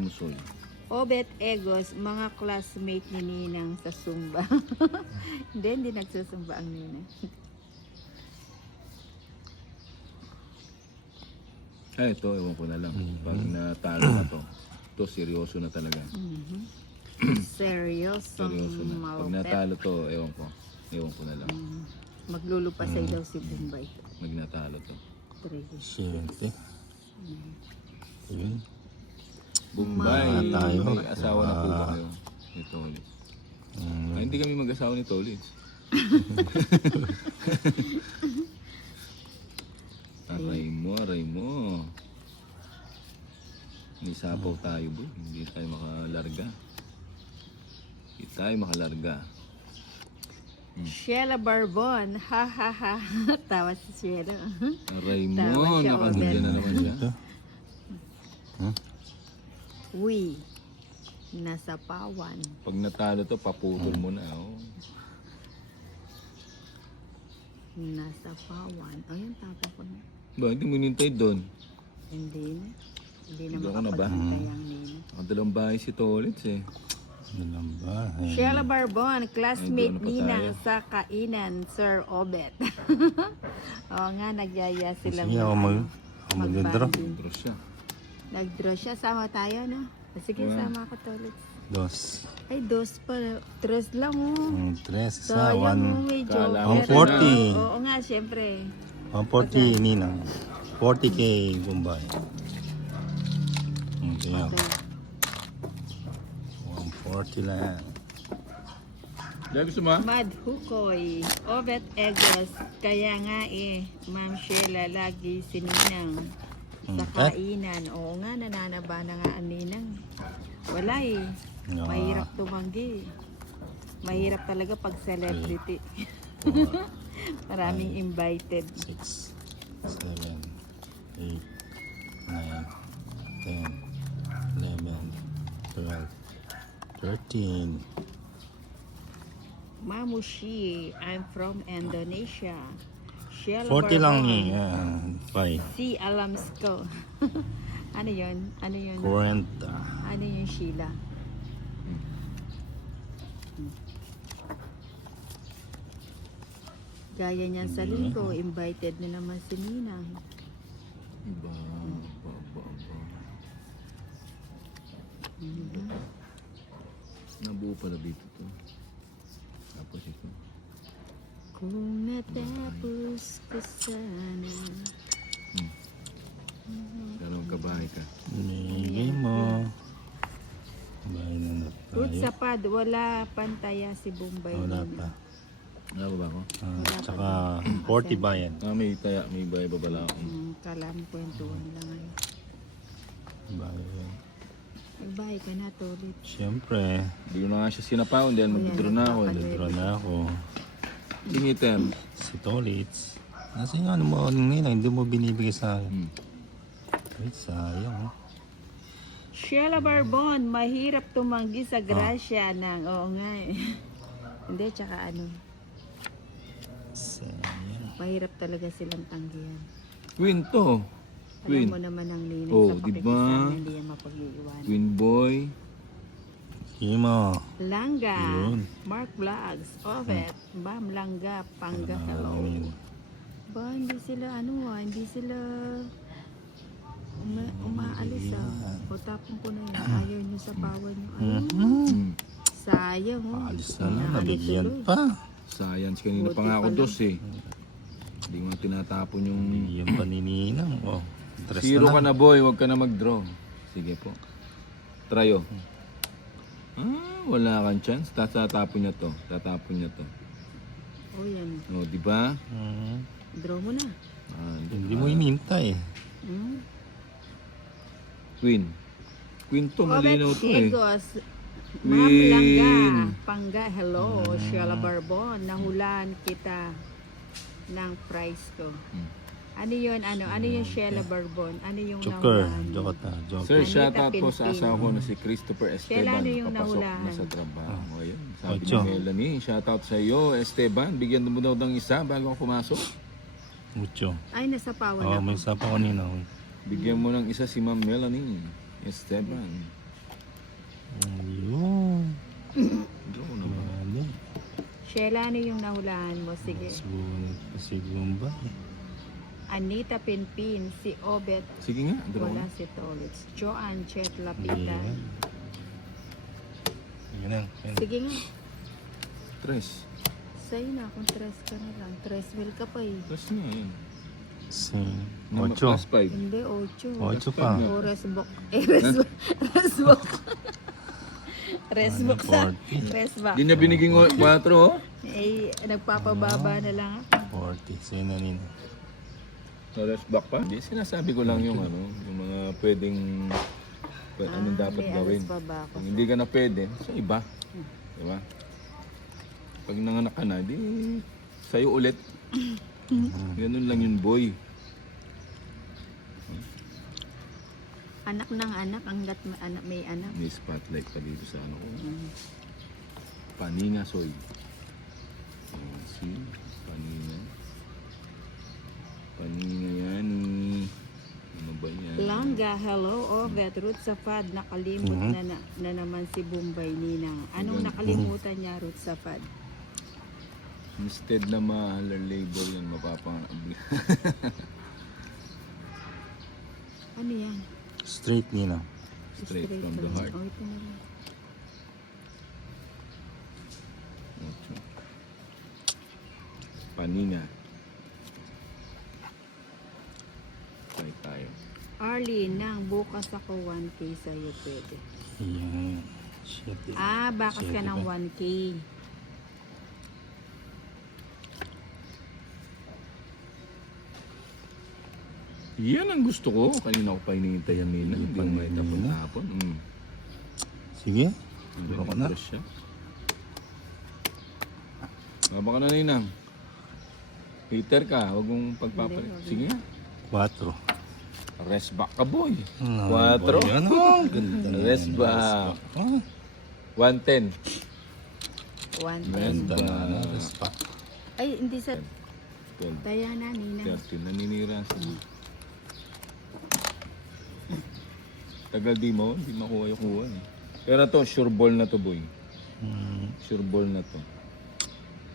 Limusol. Obet Egos, mga classmate ni Ninang sa Zumba. Hindi nagsusumba ang Ninang. Ay, ito, ewan ko na lang. Pag natalo na to, ito seryoso na talaga. Seryoso Seryoso na. Pag malupet. natalo to, ewan ko. Ewan ko na lang. Maglulupasay daw si Bombay. Pag natalo to. Siyente. Yun. Bombay, tayo. may asawa na po ba kayo? Ni Tolit. Ay, hindi kami mag-asawa ni Tolit. Aray mo. May sapaw tayo, boy. Hindi tayo makalarga. Sheila Barbon, ha ha ha. Tawa si Sheila. Aray Tawa mo, siya, nakahulya na naman siya. Uy, nasa pawan. Pag natalo to, paputol mo na. Oh. Nasa pawan. Ayun, tapa ko na. Ba, hindi mo nintay doon. Hindi na. Hindi na Hindi ako na ba? makapagpintay ang Nina. Nakadalang bahay si Tolits eh. Ano ba? Sheila Barbon, classmate Ay, doon na pa Ninang tayo. sa kainan, Sir Obet. Oo nga, nagyaya sila. Sige, ako mag-draw. mag-banding. Draw siya. Nag-draw siya, sama tayo, no? Sige, sama ako tuloy. Dos. Ay, dos pa. Tres lang, oh. Tres. Isa. Sayang, One. may Kala joker. ko 140. Oo nga, syempre. 140 Ninang. 40K Bombay. Okay. Okay. 140 lang. Dahil gusto mo? Mad Hukoy, Obet Egos, kaya nga Ma'am Sheila, lagi sininang sa kainan. Oo nga, nananaba na nga ang Ninang. Wala mahirap tumanggi. Mahirap talaga pag celebrity. Maraming invited. 6, 7, 8, 9, 10, 11, 12, 13. Mamushi, I'm from Indonesia. Sheila 40 lang Barbon, niya. Bye. Si Alamsko. Ano yun? Ano yun? 40. Ano yung Sheila? Gaya niyan sa linggo, invited na naman si Ninang. Ba. Nabuo pala dito to. Tapos ito. Kung natapos ko sana. Sana magkabahay ka. Bigay mo. Bahay na Good tayo. sa pad, wala pantaya si Bombay. Wala Ninang. pa. Wala ba ako? Tsaka 40 bayan. May taya, may babala ako. Kalam kwentuhan lang ngayon. Bayan. Nagbahay ka na, Tolit. Siyempre, Hindi ko na nga siya sinapaw, then mag-draw na ako. draw na ako. Limitem. Si Tolits. Kasi nga, ano mo nila, hindi mo binibigay sa akin. Ay, sayang. Sheila Barbon, mahirap tumanggi sa grasya ng, oo nga Hindi, tsaka ano, Sayang. mahirap talaga silang tanggihan. Queen to. Queen. Alam mo naman ang Ninang Oh, sa di ba? pakikisama, hindi yan mapag-iiwan. Queen boy. Kimo. Langga, Yun. Mark Vlogs, Ovet, Bam Langga, Pangga, hello. Ba, hindi sila hindi sila umaalis O tapon ko na yun, ayaw nyo sa power nyo. Sayang Alis na lang, Inaano nabigyan tuloy. pa. Science kanina pa Buti nga ako pala. dos eh. Hindi mo tinatapon yung... Yung panininang. Oh, dress Zero na ka lang. na boy, huwag ka na mag-draw. Sige po. Tryo. Wala kang chance. Tatapon niya to. Tatapon niya to. O yan, O, di ba? draw mo na. Hindi mo inintay. Queen. Queen to, malinaw to eh. Egos, Ma'am Queen. Langga, Pangga, hello. Sheila Barbon, nahulaan kita ng price ko. Ano yun, ano yung Sheila Barbon? Ano yung Joker. nahulaan mo? Jokota. Sir, Joker. Anita shoutout po sa Pinpin. asawa ko na si Christopher Esteban. Kailan yung Papasok na nahulaan? sa trabaho. Ayun. Sabi Ocho. ni Melanie, shoutout sa iyo, Esteban. Bigyan mo daw ng isa bago ako pumasok. Mucho. Ay, nasa pawan Oh, ako. may isa pa kanina. Bigyan mo ng isa si Ma'am Melanie Esteban. Ayun. Go naman. Ano? Sheila, ano yung nahulaan mo? Sige. Siguro ba? Anita Pinpin, si Obet, Sige nga, draw wala na. si Tolitz. Joanne Chet Lapita. Ayan. Ayan na. Ayan. Sige nga. Tres. Sa'yo na, kung tres ka na lang. Tres mil ka pa eh. Tres nga yan. Ocho. Plus 5. Hindi, ocho. Ocho pa. O, resbok. Eh, resbok. Resbok. Resbok sa. 40. Resbok. Hindi niya biniging 4 oh. Eh, nagpapababa na lang ako. 40. Sa'yo na rin. Rest back pa? Hindi, sinasabi ko lang yung ano, yung mga pwedeng, anong dapat may gawin. alas pa ba ako? Kung hindi ka na pwede, sa iba. Diba? Pag nanganak ka na, di sa'yo ulit. Ganun lang yun, boy. Anak ng anak, hanggat may anak. May spotlight pa dito sa ano ko. Paninga soy. See? Paninga. Paninga yan. Ano ba yan? Langga, hello, Ovet, Ruth Safad, nakalimot na naman si Bombay Ninang. Anong nakalimutan niya, Ruth Safad? Instead na mahal labor yan, Ano yan? Straight nila. Straight from the heart. Oh, ito na lang. Ocho. Paninga. Try tayo. Arlene, nang bukas ako 1K sa'yo pwede. Ayan. Shit. Bakas ka ng 1K. Yan ang gusto ko. Kanina ko pa hinihintay yan nila. Hindi ko may tapon-tapon. Sige. Hindi Draw ko ka na. siya. Baba ka na, Ninang. Hater ka. Huwag mong pagpapalit. Hindi, Sige nga. 4. Rest back ka, boy. Ano, 4. boy, ano? Ganda na Rest yan. back. Oh, 110. 1K. ganda na. Rest back. Ay, hindi sa 12. taya na, Nina. 13. Naninira siya. Tagal di mo, hindi makuha yung kuha. Pero to, sure ball na to, boy. Sure ball na to.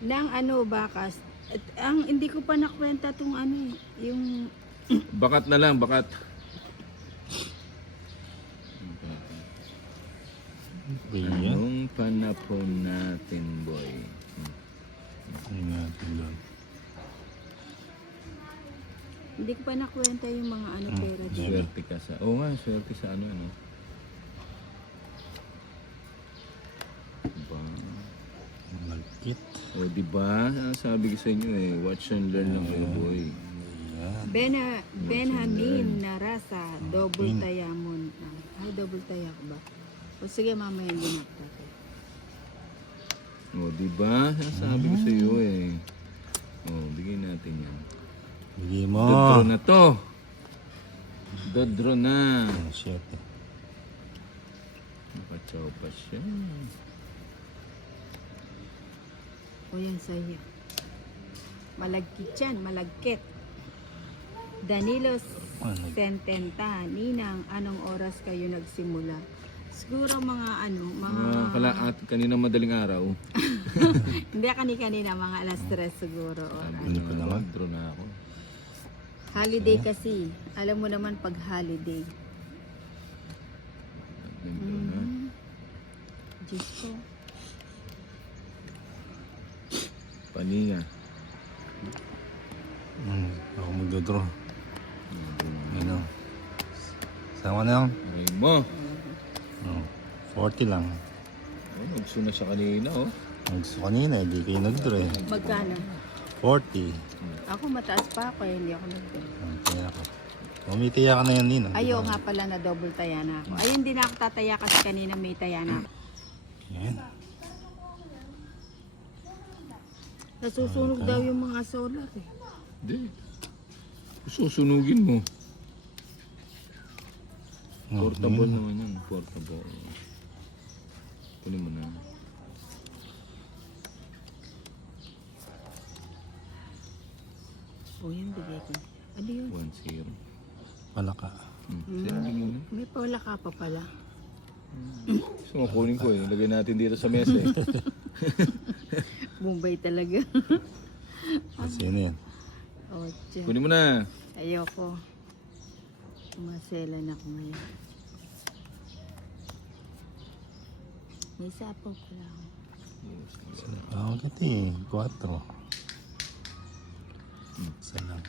Nang ano, bakas. Ang hindi ko pa nakwenta tong ano eh. Yung Bakat na lang, bakat. Ayan. Anong panapon natin, boy? Ayan natin doon. hindi ko pa nakwenta yung mga ano pera dito. Swerte ka sa... Oo nga, swerte sa ano. Diba? Malkit. O, diba? Sabi ko sa inyo eh, watch and learn lang kayo, boy. Ayan. Benjamin Narasa, double tayamon. Ay, double taya ko ba? O sige, mamaya din ako. O, diba? Sabi ko sa iyo eh. O, bigyan natin yan. Bigay mo. Dodro na to. Dodro na. Oh, shit. Nakachaw pa siya. O yan sa'yo. Malagkit yan, malagkit. Danilo Sententa, Ninang, anong oras kayo nagsimula? Siguro mga ano, mga... Kanina madaling araw. Hindi kanina, mga alas 3 siguro. O, Sabi ko na, dodro na ako. holiday kasi. Alam mo naman pag holiday. Dodro na. Diyos ko. Paninga. Ako magdodraw. Ano? Sama na lang. Aray mo. Oh, 40 lang. Nagso na siya kanina, oh. Gusto kanina, hindi kayo nagdraw eh. Magkano? 40. Ako mataas pa ako, hindi ako nag-double. Kaya ako. Umitiya ka na yan din. Ayaw nga pala na double taya na ako. Ayun din ako tataya kasi kanina may taya na ako. Yan. Nasusunog daw yung mga solar eh. Hindi. Susunugin mo. Portable naman yan. Portable. Kunin mo na. O yan, bigay ko. Ano yun? 1-0. Palaka. Sinabi mo na. May pala ka pa pala. Gusto mo kunin ko eh. Lagay natin dito sa mesa eh. Bombay talaga. Kasi yun yan. Ocho. Kunin mo na. Ayoko. Maselan ako ngayon. May sapaw ko lang. Bakit eh? 4. Isa lang.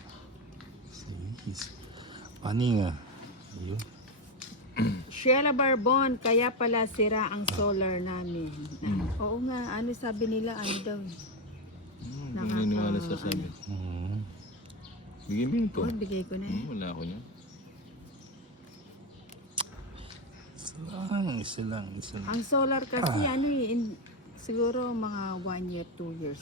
6. Paninga. Ayun. Sheila Barbon, kaya pala sira ang solar namin. Oo nga, ano sabi nila, ano daw. Naniniwala sa sabi. Bigyan mo yun to. Oo, bigay ko na eh. Wala ako niya. Isa lang. Ang solar kasi, ano eh, siguro mga 1 year, 2 years,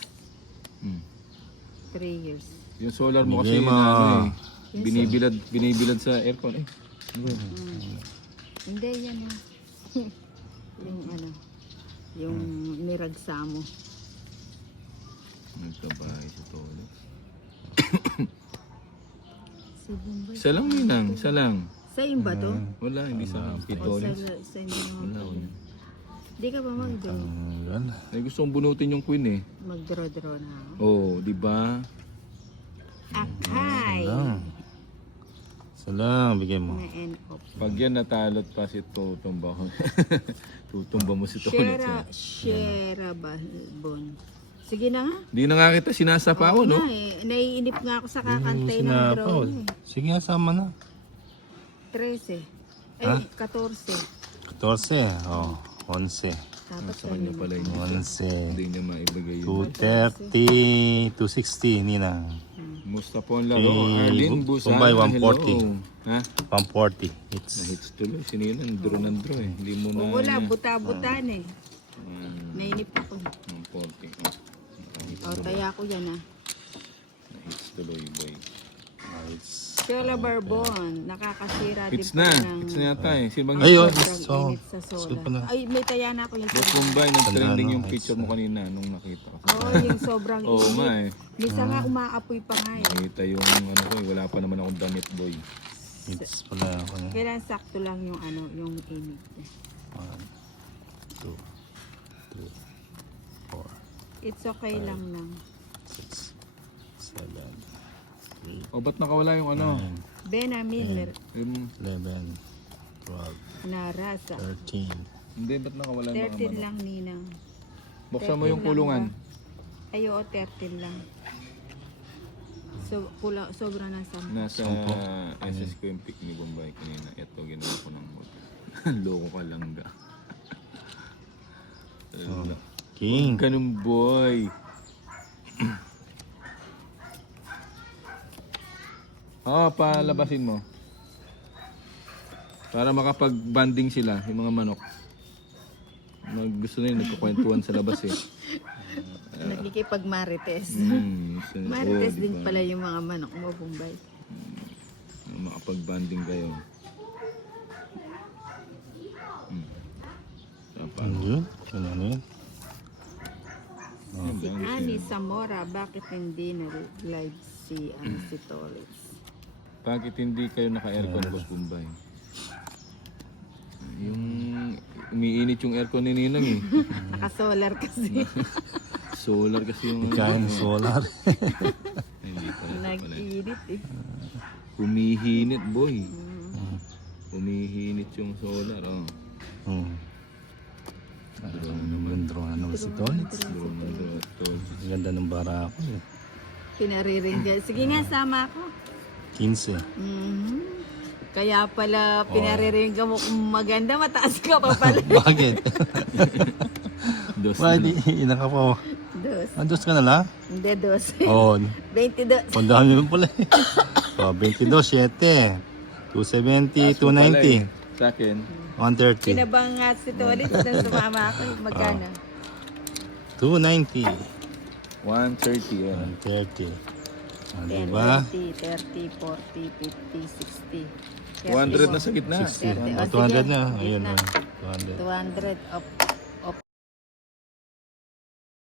3 years. Yung solar mo kasi Bigay mo. na ano eh. Binibilad sa aircon eh. Hindi, yan ah. Yung ano, yung niragsa mo. Nagkabahay sa toilet. Si Bombay. Isa lang Ninang, isa lang. Sa ba to? Wala, hindi sa O pitolis. sa hindi naman Wala po. ko. Di ka ba Yan. Ay gusto kong bunutin yung queen eh. mag-draw-draw na ako? Oh, di ba? Akay! Isa lang. Bigay mo. Na end of. Pag yan natalot pa si tutumba ko. Tutumba mo si toilet. Shera Barbon. Sige na nga. Di na nga kita sinasapa ako, no? Nga eh. Naiinip nga ako sa kakantay ng draw niya eh. Sige, sama na. 13. Ay, 14. 14. Oh, 11. Dapat Sa kanya pala yun. 11. Hindi niya maibigay yun. 230. 260. Nina. Musta po ang laro? Eh, Arlene Busan. Bombay, Hello. 140. Ha? 140. Hits. Hits tuloy. Sinina. Draw ng draw eh. Hindi mo na... O wala, buta-butaan eh. Nainip ako. 140. O, taya ko yan ah. Hits tuloy, boy. Nice. Sheila Barbon, nakakasira din Hits pa na. ng Hits na yata eh. Sino bang Ayun. sobrang So, init sa skip pa solar. na. Ay, may taya na ako yan. Boss Bombay, nag-trending Tanda, yung no? picture mo kanina nung nakita ko. Oo, yung sobrang Oo nga init. eh. Minsan nga umaapoy pa nga eh. Nakita yung ano ko eh. Wala pa naman akong damit, boy. Hits pala ako na. Kailan sakto lang yung ano, yung init. 1, 2, 3, 4, It's okay lang nang. 6, 7, 8, O, ba't nakawala yung ano? 9, Benjamin Yung, 11, 12, Narasa. 13. hindi, ba't nakawala yung mga 13 manok? lang ninang. Buksan mo 13 yung lang kulungan. ba? Ay, oo, 13 lang. So, sobra na sa Nasa SS ko yung pic ni Bombay kanina. Ito, ginawa ko ng motor. Loko ka lang ga. King. Ganun, boy. Palabasin mo. Para makapag-banding sila, yung mga manok. Gusto na yun, nagkukwentuhan sa labas eh. Nakikipag-marites. Gusto na- Marites oh, din diba? pala yung mga manok mo, Bombay. Makapag-banding kayo. Ano? Ano yun? Si Annie Zamora, bakit hindi na-live si Torres? Bakit hindi kayo naka-aircon, Boss Bombay? Yung umiinit yung aircon ni Ninang eh. Naka-solar kasi. Solar kasi yung... Kain solar. Hindi pala. Nag-init eh. Humihinit, boy. Humihinit yung solar, oh. Gandro ano si Tolitz. Ang ganda ng bara ako eh. Pinariringgan. Sige nga, sama ako. 15. Kaya pala pinariringgan mo kung maganda, mataas ka pa pala. Bakit? Dos Why di ina ka po? Dos. Andos ka na lang? Hindi, dos. Oh, 22. pandami mo pala eh. Oh, 22, 7. 270, 290, Sa akin, 130, Kinabangat si Tolit nang sumama ako. Magkano? 290, 130 eh. 130. 10, Diba? 20, 30, 40, 50, 60. 200 na sa gitna. 200 na. Ayun na. 200. 200 of